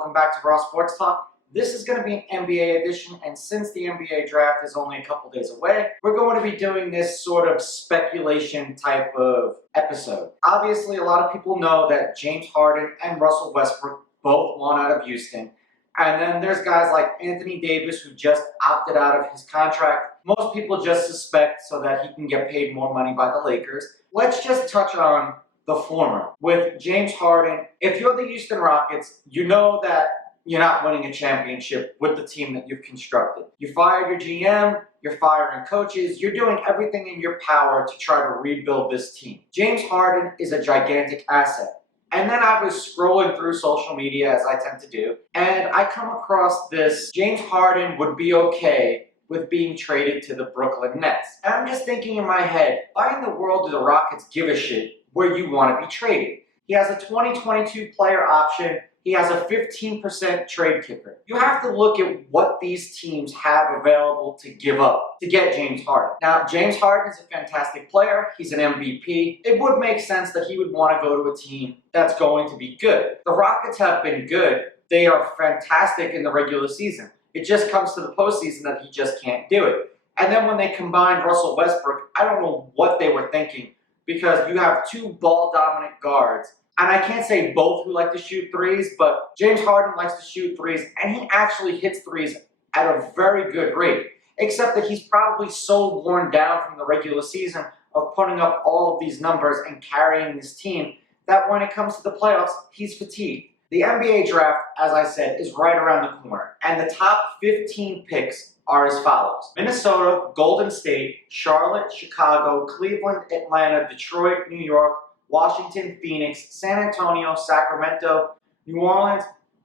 welcome back to Raw Sports Talk. This is going to be an NBA edition, and since the NBA draft is only a couple days away, we're going to be doing this sort of speculation type of episode. Obviously, a lot of people know that James Harden and Russell Westbrook both won out of Houston. And then there's guys like Anthony Davis who just opted out of his contract. Most people just suspect so that he can get paid more money by the Lakers. Let's just touch on the former. With James Harden, if you're the Houston Rockets, you know that you're not winning a championship with the team that you've constructed. You fired your GM, you're firing coaches, you're doing everything in your power to try to rebuild this team. James Harden is a gigantic asset. And then I was scrolling through social media, as I tend to do, and I come across this: James Harden would be okay with being traded to the Brooklyn Nets. And I'm just thinking in my head, why in the world do the Rockets give a shit where you want to be traded? He has a 2022 player option. He has a 15% trade kicker. You have to look at what these teams have available to give up to get James Harden. Now, James Harden is a fantastic player. He's an MVP. It would make sense that he would want to go to a team that's going to be good. The Rockets have been good. They are fantastic in the regular season. It just comes to the postseason that he just can't do it. And then when they combined Russell Westbrook, I don't know what they were thinking, because you have two ball-dominant guards. And I can't say both who like to shoot threes, but James Harden likes to shoot threes, and he actually hits threes at a very good rate. Except that he's probably so worn down from the regular season of putting up all of these numbers and carrying this team that when it comes to the playoffs, he's fatigued. The NBA draft, as I said, is right around the corner, and the top 15 picks are as follows: Minnesota, Golden State, Charlotte, Chicago, Cleveland, Atlanta, Detroit, New York, Washington, Phoenix, San Antonio, Sacramento, New Orleans.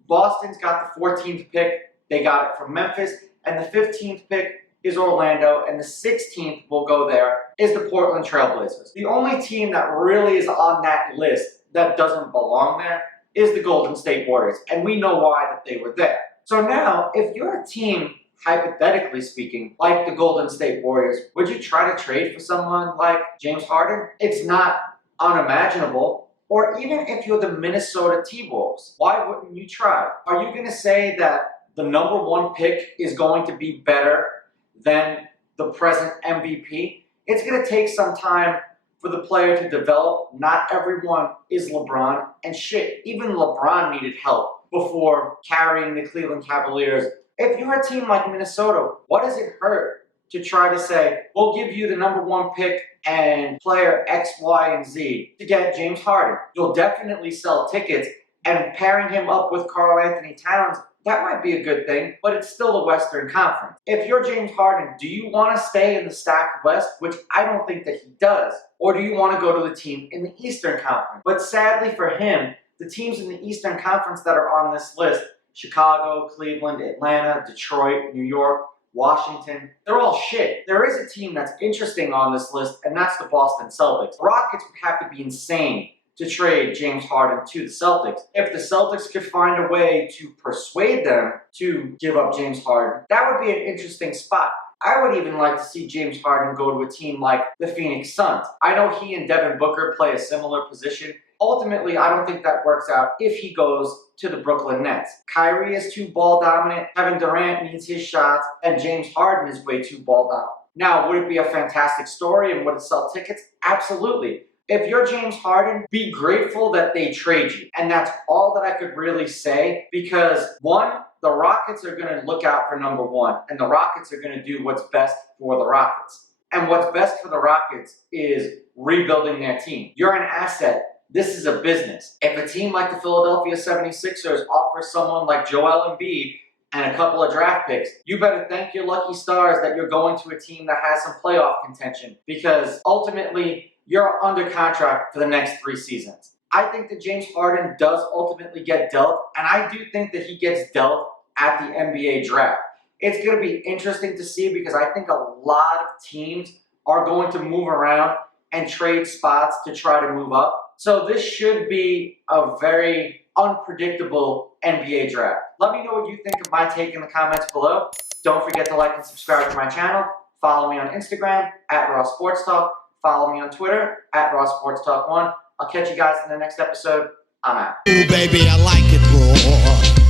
Boston's got the 14th pick. They got it from Memphis. And the 15th pick is Orlando. And the 16th will go there is the Portland Trailblazers. The only team that really is on that list that doesn't belong there is the Golden State Warriors. And we know why that they were there. So now, if you're a team, hypothetically speaking, like the Golden State Warriors, would you try to trade for someone like James Harden? It's not unimaginable. Or even if you're the Minnesota T-Wolves, why wouldn't you try? Are you going to say that the number one pick is going to be better than the present MVP? It's going to take some time for the player to develop. Not everyone is LeBron, and shit, even LeBron needed help before carrying the Cleveland Cavaliers. If you're a team like Minnesota, what does it hurt to try to say, we'll give you the number one pick and player X, Y, and Z to get James Harden? You'll definitely sell tickets, and pairing him up with Karl Anthony Towns, that might be a good thing, but it's still the Western Conference. If you're James Harden, do you want to stay in the stacked West, which I don't think that he does, or do you want to go to the team in the Eastern Conference? But sadly for him, the teams in the Eastern Conference that are on this list, Chicago, Cleveland, Atlanta, Detroit, New York, Washington, they're all shit. There is a team that's interesting on this list, and that's the Boston Celtics. The Rockets would have to be insane to trade James Harden to the Celtics. If the Celtics could find a way to persuade them to give up James Harden, that would be an interesting spot. I would even like to see James Harden go to a team like the Phoenix Suns. I know he and Devin Booker play a similar position. Ultimately, I don't think that works out if he goes to the Brooklyn Nets. Kyrie is too ball dominant, Kevin Durant needs his shots, and James Harden is way too ball dominant. Now, would it be a fantastic story and would it sell tickets? Absolutely. If you're James Harden, be grateful that they trade you. And that's all that I could really say, because one, the Rockets are going to look out for number one, and the Rockets are going to do what's best for the Rockets. And what's best for the Rockets is rebuilding their team. You're an asset. This is a business. If a team like the Philadelphia 76ers offers someone like Joel Embiid and a couple of draft picks, you better thank your lucky stars that you're going to a team that has some playoff contention, because ultimately you're under contract for the next 3 seasons. I think that James Harden does ultimately get dealt, and I do think that he gets dealt at the NBA draft. It's going to be interesting to see, because I think a lot of teams are going to move around and trade spots to try to move up. So this should be a very unpredictable NBA draft. Let me know what you think of my take in the comments below. Don't forget to like and subscribe to my channel. Follow me on Instagram at Raw Sports Talk. Follow me on Twitter at Raw Sports Talk 1. I'll catch you guys in the next episode. I'm out. Ooh, baby, I like it raw.